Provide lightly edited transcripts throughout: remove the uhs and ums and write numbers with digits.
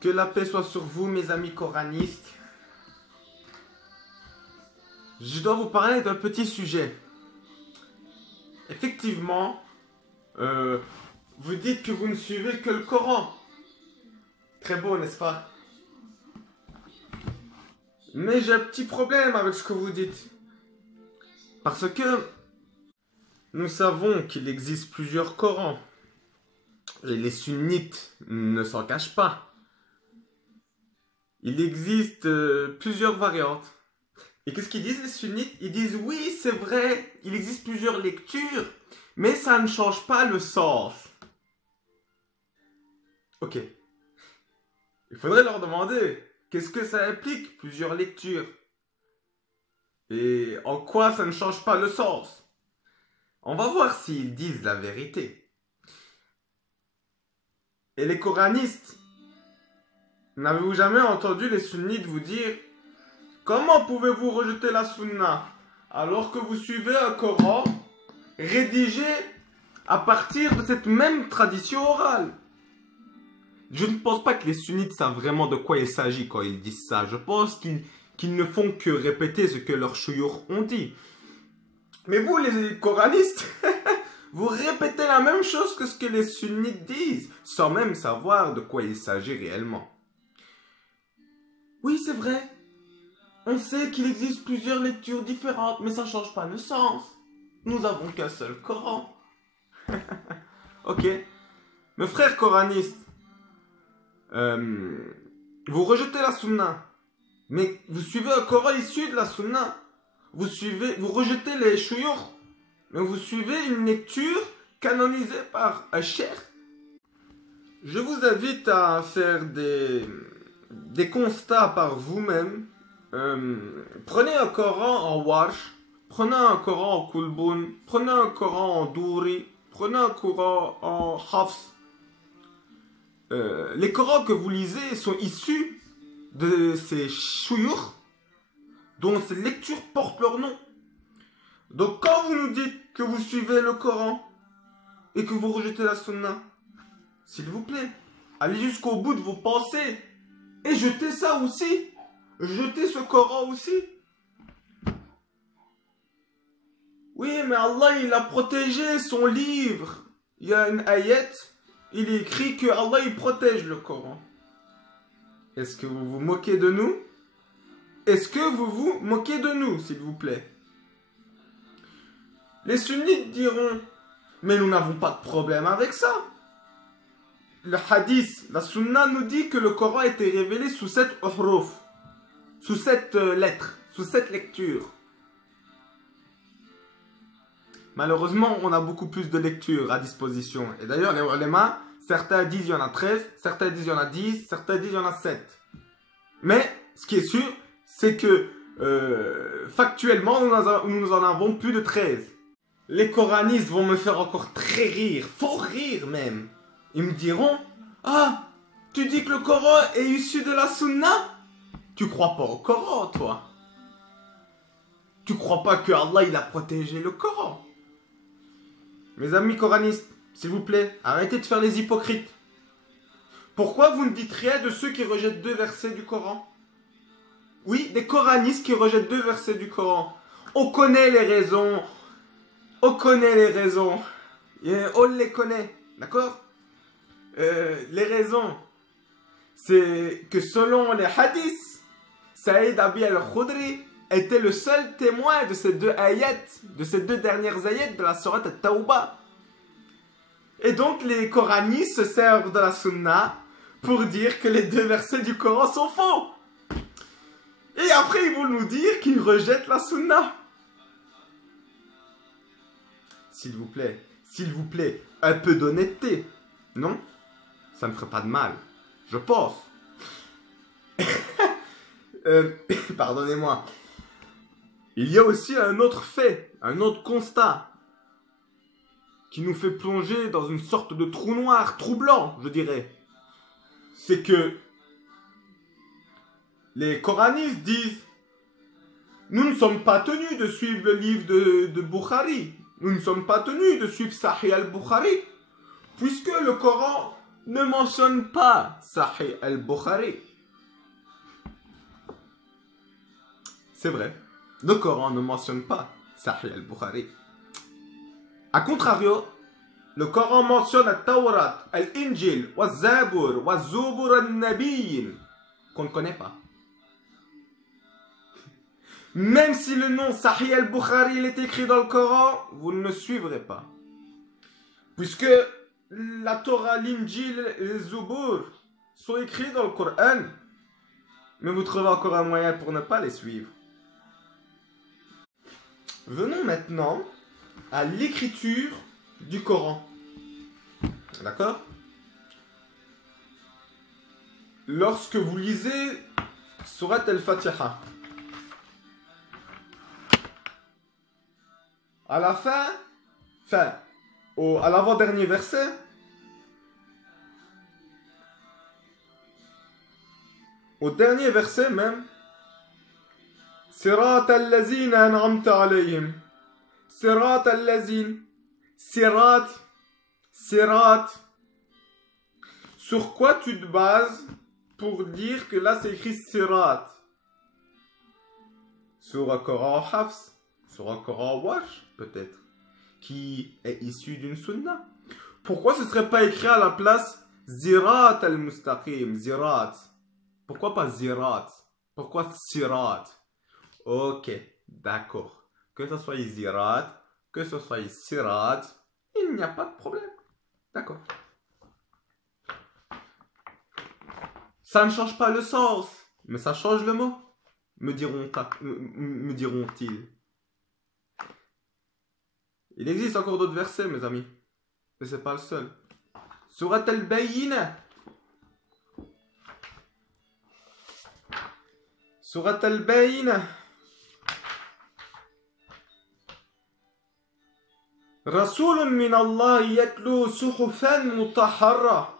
Que la paix soit sur vous, mes amis coranistes. Je dois vous parler d'un petit sujet. Effectivement, vous dites que vous ne suivez que le Coran. Très beau, n'est-ce pas? Mais j'ai un petit problème avec ce que vous dites. Parce que nous savons qu'il existe plusieurs Corans. Et les sunnites ne s'en cachent pas. Il existe plusieurs variantes. Et qu'est-ce qu'ils disent les sunnites? Ils disent oui, c'est vrai, il existe plusieurs lectures, mais ça ne change pas le sens. Ok. Il faudrait leur demander, qu'est-ce que ça implique, plusieurs lectures? Et en quoi ça ne change pas le sens? On va voir s'ils disent la vérité. Et les coranistes, n'avez-vous jamais entendu les sunnites vous dire comment pouvez-vous rejeter la sunna alors que vous suivez un Coran rédigé à partir de cette même tradition orale? Je ne pense pas que les sunnites savent vraiment de quoi il s'agit quand ils disent ça. Je pense qu'ils ne font que répéter ce que leurs chouyours ont dit. Mais vous, les coranistes, vous répétez la même chose que ce que les sunnites disent, sans même savoir de quoi il s'agit réellement. Oui, c'est vrai. On sait qu'il existe plusieurs lectures différentes, mais ça ne change pas le sens. Nous n'avons qu'un seul Coran. Ok. Mes frères coranistes, vous rejetez la sunna, mais vous suivez un Coran issu de la sunna. Vous rejetez les chouyours, mais vous suivez une lecture canonisée par un cheikh. Je vous invite à faire des constats par vous-même. Prenez un Coran en Warsh, prenez un Coran en Kulbun, prenez un Coran en Douri, prenez un Coran en Hafs. Les Corans que vous lisez sont issus de ces chouyours dont ces lectures portent leur nom. Donc quand vous nous dites que vous suivez le Coran et que vous rejetez la sunna, s'il vous plaît, allez jusqu'au bout de vos pensées et jetez ça aussi. Jetez ce Coran aussi. Oui, mais Allah, il a protégé son livre. Il y a une ayat, il est écrit que Allah, il protège le Coran. Est-ce que vous vous moquez de nous? Est-ce que vous vous moquez de nous, s'il vous plaît? Les sunnites diront, mais nous n'avons pas de problème avec ça. Le hadith, la sunna nous dit que le Coran a été révélé sous 7 uhruf. Sous cette lettre, sous cette lecture. Malheureusement, on a beaucoup plus de lectures à disposition. Et d'ailleurs, les ulama, certains disent qu'il y en a 13, certains disent qu'il y en a 10, certains disent qu'il y en a 7. Mais, ce qui est sûr, c'est que factuellement, nous en avons plus de 13. Les coranistes vont me faire encore très rire, faut rire même. Ils me diront, ah, tu dis que le Coran est issu de la sunna? Tu crois pas au Coran, toi? Tu crois pas que Allah il a protégé le Coran? Mes amis coranistes, s'il vous plaît, arrêtez de faire les hypocrites. Pourquoi vous ne dites rien de ceux qui rejettent 2 versets du Coran? Oui, des coranistes qui rejettent 2 versets du Coran. On connaît les raisons. On connaît les raisons. On les connaît, d'accord? Les raisons, c'est que selon les hadiths, Saïd Abi al-Khudri était le seul témoin de ces 2 ayats, de ces 2 dernières ayats de la sourate At-Tawbah. Et donc les coranistes se servent de la sunna pour dire que les 2 versets du Coran sont faux. Et après ils vont nous dire qu'ils rejettent la sunna. S'il vous plaît, un peu d'honnêteté, non? Ça ne ferait pas de mal, je pense. Pardonnez-moi. Il y a aussi un autre fait, un autre constat, qui nous fait plonger dans une sorte de trou noir, troublant, je dirais. C'est que les coranistes disent, nous ne sommes pas tenus de suivre le livre de Bukhari. Nous ne sommes pas tenus de suivre Sahih al-Bukhari, puisque le Coran ne mentionne pas Sahih al-Bukhari. C'est vrai, le Coran ne mentionne pas Sahih al-Bukhari. A contrario, le Coran mentionne Al-Tawrat, Al-Injil, Al-Zabur, Al-Zubur al-Nabiyyin, qu'on ne connaît pas. Même si le nom Sahih al-Bukhari est écrit dans le Coran, vous ne le suivrez pas. Puisque la Torah, l'Injil et le Zubur sont écrits dans le Coran, mais vous trouvez encore un moyen pour ne pas les suivre. Venons maintenant à l'écriture du Coran. D'accord? Lorsque vous lisez Surat al-Fatiha, à la fin, à l'avant-dernier verset, au dernier verset même, Sirat al-lazina an'amta alayhim. Sirat al-lazin. Sirat. Sirat. Sur quoi tu te bases pour dire que là c'est écrit Sirat? Sur un Coran Hafs, sur un Coran Warsh peut-être, qui est issu d'une sunna. Pourquoi ce ne serait pas écrit à la place Zirat al-Mustaqim? Zirat. Pourquoi pas Zirat? Pourquoi Sirat? Ok, d'accord. Que ce soit Zirat, que ce soit Sirat, il n'y a pas de problème. D'accord. Ça ne change pas le sens, mais ça change le mot, me diront-ils. Il existe encore d'autres versets, mes amis. Mais c'est pas le seul. Surat al-Bayyinah. Surat al-Bayyinah. Rasulun min Allah yatlu suhufan mutahhara.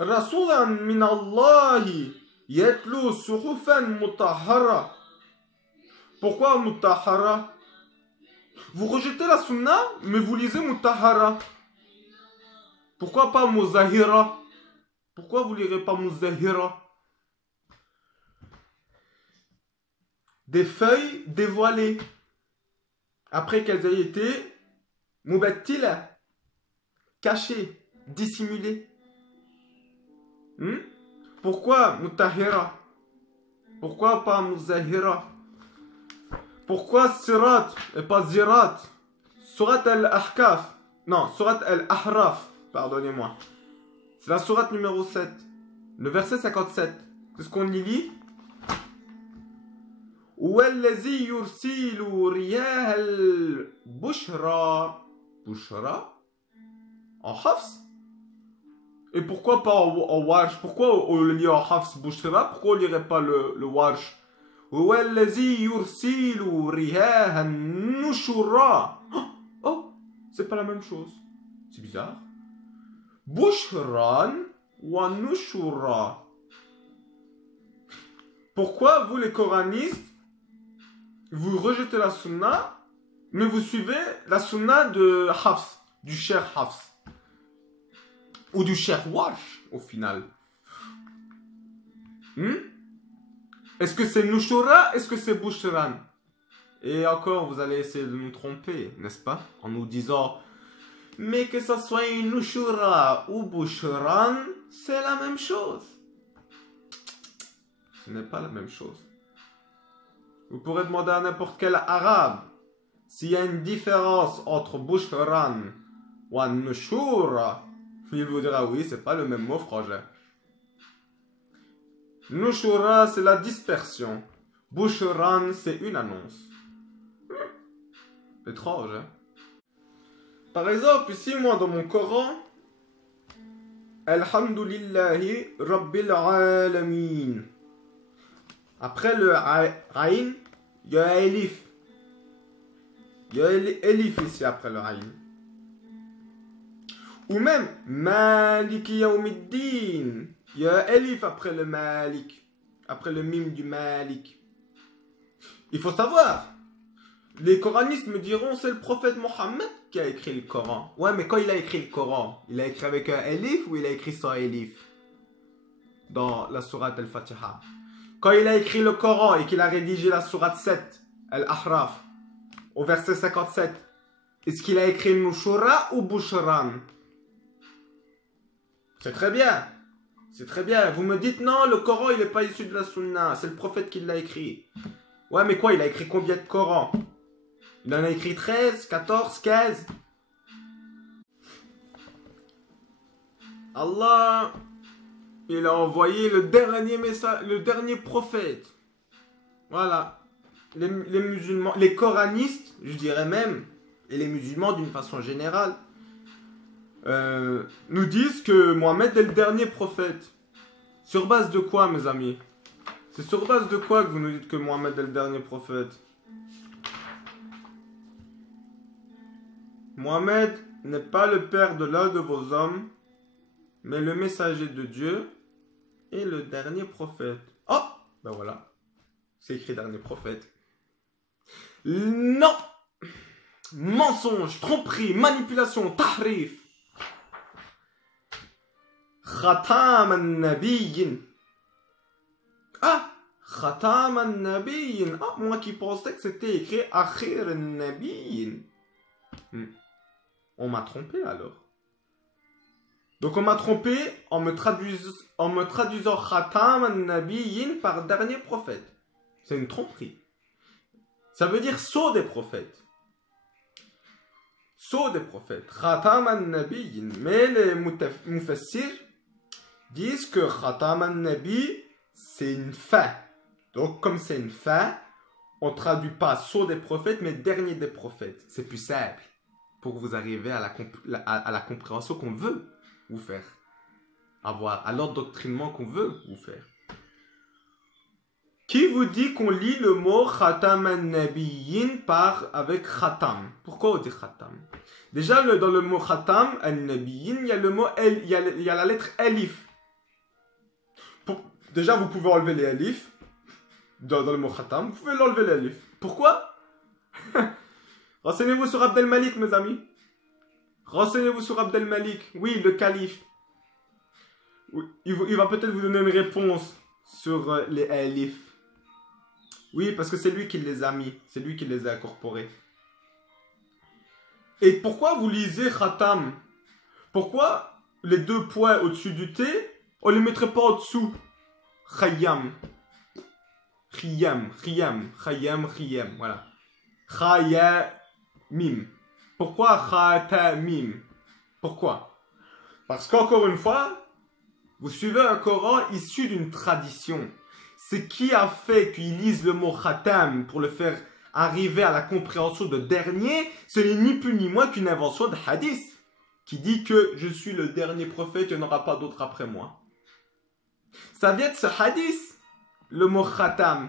Rasulun min Allah yatlu suhufan mutahhara. Pourquoi mutahhara? Vous rejetez la sunna, mais vous lisez mutahhara. Pourquoi pas muzahira? Pourquoi vous lirez pas muzahira? Des feuilles dévoilées. Après qu'elles aient été mubattila, cachées, dissimulées. Pourquoi mutahhira? Pourquoi pas muzahira? Pourquoi sirat et pas zirat? Surat al-Ahkaf. Non, surat al-Ahraf. Pardonnez-moi. C'est la surat numéro 7. Le verset 57. Qu'est-ce qu'on y lit? Wallazi yursilu riyah al-bushra. Bushra? En Hafs? Et pourquoi pas en Warsh? Pourquoi on lit en Hafs Bushra? Pourquoi on lirait pas le Warsh? Wallazi yursilu riyah al-nushra. Oh, c'est pas la même chose. C'est bizarre. Bushran wa nushura. Pourquoi vous les coranistes, vous rejetez la sunna, mais vous suivez la sunna de Hafs, du Cheikh Hafs, ou du Cheikh Warsh au final? Est-ce que c'est Nushura? Est-ce que c'est Bushran? Et encore, vous allez essayer de nous tromper, n'est-ce pas? En nous disant, mais que ce soit une Nushura ou Bushran, c'est la même chose. Ce n'est pas la même chose. Vous pourrez demander à n'importe quel arabe s'il y a une différence entre Bushran ou Nushura. Il vous dira oui, c'est pas le même mot, frangin. Nushura, c'est la dispersion. Bushran, c'est une annonce. Étrange, hein? Par exemple, ici, moi, dans mon Coran, Alhamdulillahi Rabbil Alamin. Après le Aïn, il y a Elif. Il y a Elif ici après le Aïn. Ou même Maliki Yawmiddin. Il y a Elif après le Malik. Après le mime du Malik. Il faut savoir. Les coranistes me diront c'est le prophète Mohammed qui a écrit le Coran. Ouais, mais quand il a écrit le Coran, il a écrit avec un elif ou il a écrit sans elif dans la sourate Al-Fatiha. Quand il a écrit le Coran et qu'il a rédigé la sourate 7, Al-Ahraf, au verset 57, est-ce qu'il a écrit Nushura ou Bushran? C'est très bien. C'est très bien. Vous me dites non, le Coran il n'est pas issu de la Sunna, c'est le prophète qui l'a écrit. Ouais, mais quoi, il a écrit combien de Corans? Il en a écrit 13, 14, 15. Allah, il a envoyé le dernier message, le dernier prophète. Voilà. Les musulmans, les coranistes, je dirais même, et les musulmans d'une façon générale, nous disent que Mohammed est le dernier prophète. Sur base de quoi, mes amis? C'est sur base de quoi que vous nous dites que Mohammed est le dernier prophète? Mohammed n'est pas le père de l'un de vos hommes, mais le messager de Dieu et le dernier prophète. Oh, ben voilà. C'est écrit dernier prophète. Non! Mensonge, tromperie, manipulation, tahrif. Khatam al-Nabiyyin. Ah! Khatam al-Nabiyyin. Ah, moi qui pensais que c'était écrit Akhir al-Nabiyyin. On m'a trompé alors. Donc on m'a trompé en me traduisant Khatam al-Nabiyyin par dernier prophète. C'est une tromperie. Ça veut dire sceau des prophètes. Sceau des prophètes. Khatam al-Nabiyyin. Mais les mufassirs disent que Khatam al-Nabi, c'est une fin. Donc comme c'est une fin, on ne traduit pas sceau des prophètes, mais dernier des prophètes. C'est plus simple pour vous arriver à la compréhension qu'on veut vous faire avoir, à l'endoctrinement qu'on veut vous faire. Qui vous dit qu'on lit le mot Khatam al-Nabiyyin avec Khatam? Pourquoi on dit Khatam? Déjà, dans le mot Khatam al-Nabiyyin, il y a le mot il y a la lettre Alif. Déjà, vous pouvez enlever les Alif dans le mot Khatam. Vous pouvez l'enlever les Alif. Pourquoi? Renseignez-vous sur Abd el-Malik, mes amis. Renseignez-vous sur Abd el-Malik. Oui, le calife. Il va peut-être vous donner une réponse sur les Alif. Oui, parce que c'est lui qui les a mis. C'est lui qui les a incorporés. Et pourquoi vous lisez Khatam? Pourquoi les deux points au-dessus du T, on ne les mettrait pas en dessous? Khayyam. Khiyam. Khiyam. Khayyam. Khiyam. Voilà. Khayamim. Pourquoi Khatamim? Pourquoi? Parce qu'encore une fois, vous suivez un Coran issu d'une tradition. C'est qui a fait qu'ils lisent le mot Khatam pour le faire arriver à la compréhension de dernier? Ce n'est ni plus ni moins qu'une invention de hadith qui dit que je suis le dernier prophète, il n'y en aura pas d'autre après moi. Ça vient de ce hadith, le mot Khatam.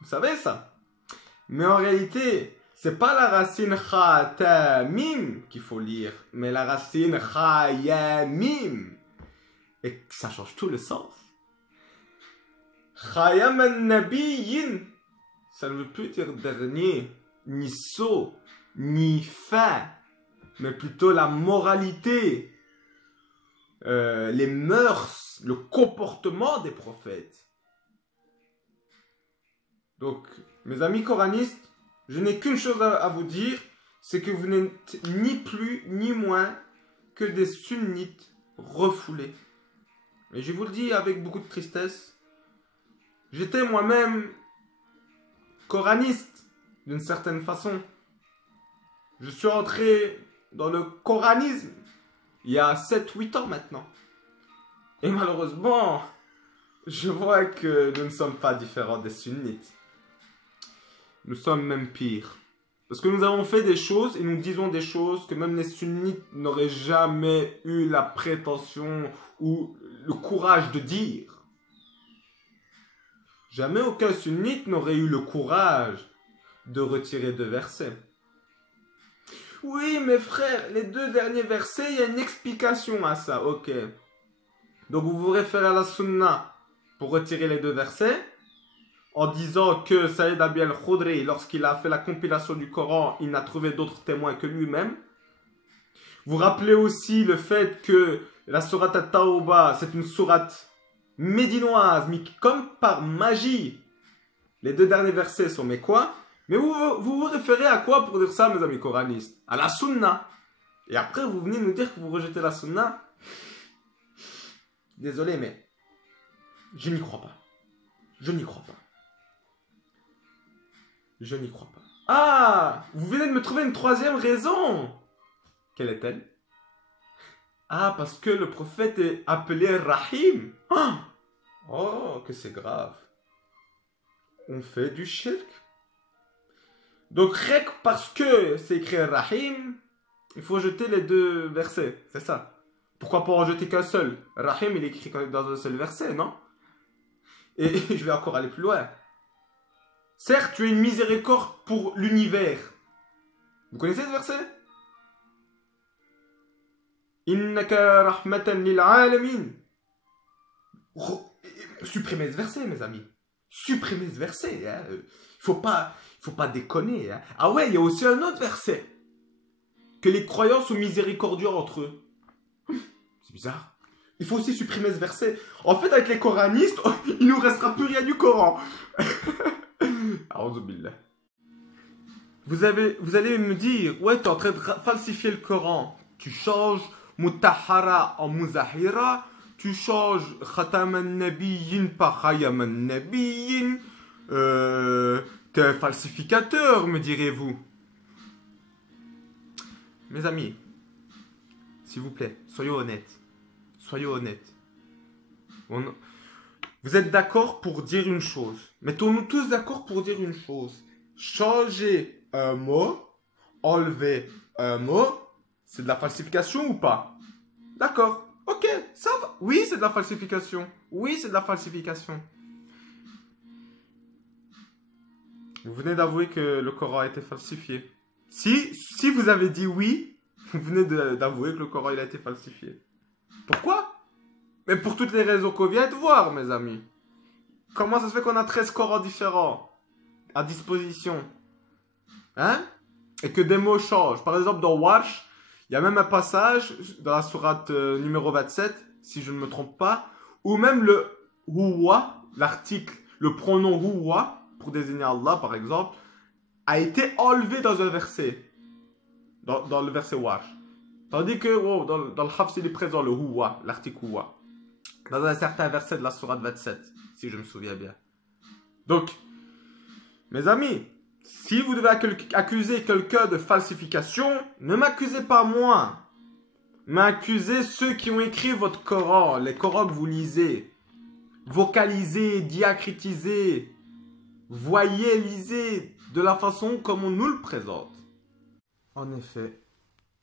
Vous savez ça? Mais en réalité, c'est pas la racine Khatamim qu'il faut lire, mais la racine Khayamim. Et ça change tout le sens. Khayam al-Nabiyyin, ça ne veut plus dire dernier, ni sceau, ni fin, mais plutôt la moralité, les mœurs, le comportement des prophètes. Donc, mes amis coranistes, je n'ai qu'une chose à vous dire, c'est que vous n'êtes ni plus ni moins que des sunnites refoulés. Et je vous le dis avec beaucoup de tristesse, j'étais moi-même coraniste d'une certaine façon. Je suis entré dans le coranisme il y a 7-8 ans maintenant. Et malheureusement, je vois que nous ne sommes pas différents des sunnites. Nous sommes même pires. Parce que nous avons fait des choses et nous disons des choses que même les sunnites n'auraient jamais eu la prétention ou le courage de dire. Jamais aucun sunnite n'aurait eu le courage de retirer 2 versets. Oui, mes frères, les 2 derniers versets, il y a une explication à ça, ok. Donc vous vous référez à la sunna pour retirer les 2 versets, en disant que Saïd Abi al-Khudri, lorsqu'il a fait la compilation du Coran, il n'a trouvé d'autres témoins que lui-même. Vous rappelez aussi le fait que la sourate At-Tawbah, c'est une sourate médinoise, mais comme par magie. Les deux derniers versets sont mais quoi? Mais vous référez à quoi pour dire ça, mes amis coranistes? À la sunna. Et après, vous venez nous dire que vous rejetez la sunna. Désolé, mais je n'y crois pas. Je n'y crois pas. Je n'y crois pas. Ah! Vous venez de me trouver une troisième raison. Quelle est-elle? Ah, parce que le prophète est appelé Rahim. Oh, que c'est grave. On fait du shirk. Donc, rien que parce que c'est écrit Rahim, il faut jeter les deux versets. C'est ça. Pourquoi pas en jeter qu'un seul? Rahim, il est écrit dans un seul verset, non? Et je vais encore aller plus loin. Certes, tu es une miséricorde pour l'univers. Vous connaissez ce verset? Innaka rahmatan lil alamin. Supprimez ce verset, mes amis. Supprimez ce verset. Hein. Faut pas déconner. Hein. Ah ouais, il y a aussi un autre verset. Que les croyants sont miséricordieux entre eux. C'est bizarre. Il faut aussi supprimer ce verset. En fait, avec les coranistes, il nous restera plus rien du Coran. Vous allez me dire, ouais, tu es en train de falsifier le Coran. Tu changes Mutahara en Muzahira. Tu changes Khatam al-Nabiyyin par Khayam al-Nabiyyin. T'es un falsificateur, me direz-vous. Mes amis, s'il vous plaît, soyez honnêtes. Soyez honnêtes. Vous êtes d'accord pour dire une chose. Mettons-nous tous d'accord pour dire une chose. Changer un mot, enlever un mot, c'est de la falsification ou pas? D'accord. Ok, ça va. Oui, c'est de la falsification. Oui, c'est de la falsification. Vous venez d'avouer que le Coran a été falsifié. Si vous avez dit oui, vous venez d'avouer que le Coran il a été falsifié. Pourquoi? Mais pour toutes les raisons qu'on vient de voir, mes amis. Comment ça se fait qu'on a 13 Corans différents à disposition? Hein? Et que des mots changent. Par exemple, dans Warsh, il y a même un passage dans la sourate numéro 27, si je ne me trompe pas, où même le huwa, l'article, le pronom huwa, pour désigner Allah par exemple, a été enlevé dans un verset. Dans le verset Warsh. Tandis que dans le Hafs, il est présent le huwa, l'article huwa. Dans un certain verset de la sourate 27, si je me souviens bien. Donc, mes amis, si vous devez accuser quelqu'un de falsification, ne m'accusez pas moi. Mais accusez ceux qui ont écrit votre Coran, les Corans que vous lisez. Vocalisez, diacritisez, voyez, lisez de la façon comme on nous le présente. En effet,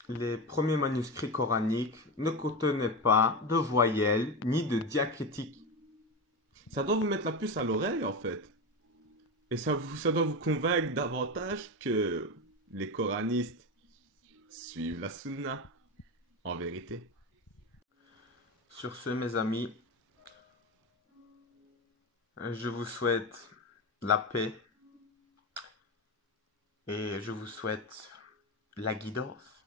les premiers manuscrits coraniques ne contenaient pas de voyelles ni de diacritiques. Ça doit vous mettre la puce à l'oreille en fait. Et ça doit vous convaincre davantage que les coranistes suivent la sunna, en vérité. Sur ce, mes amis, je vous souhaite la paix et je vous souhaite la guidance.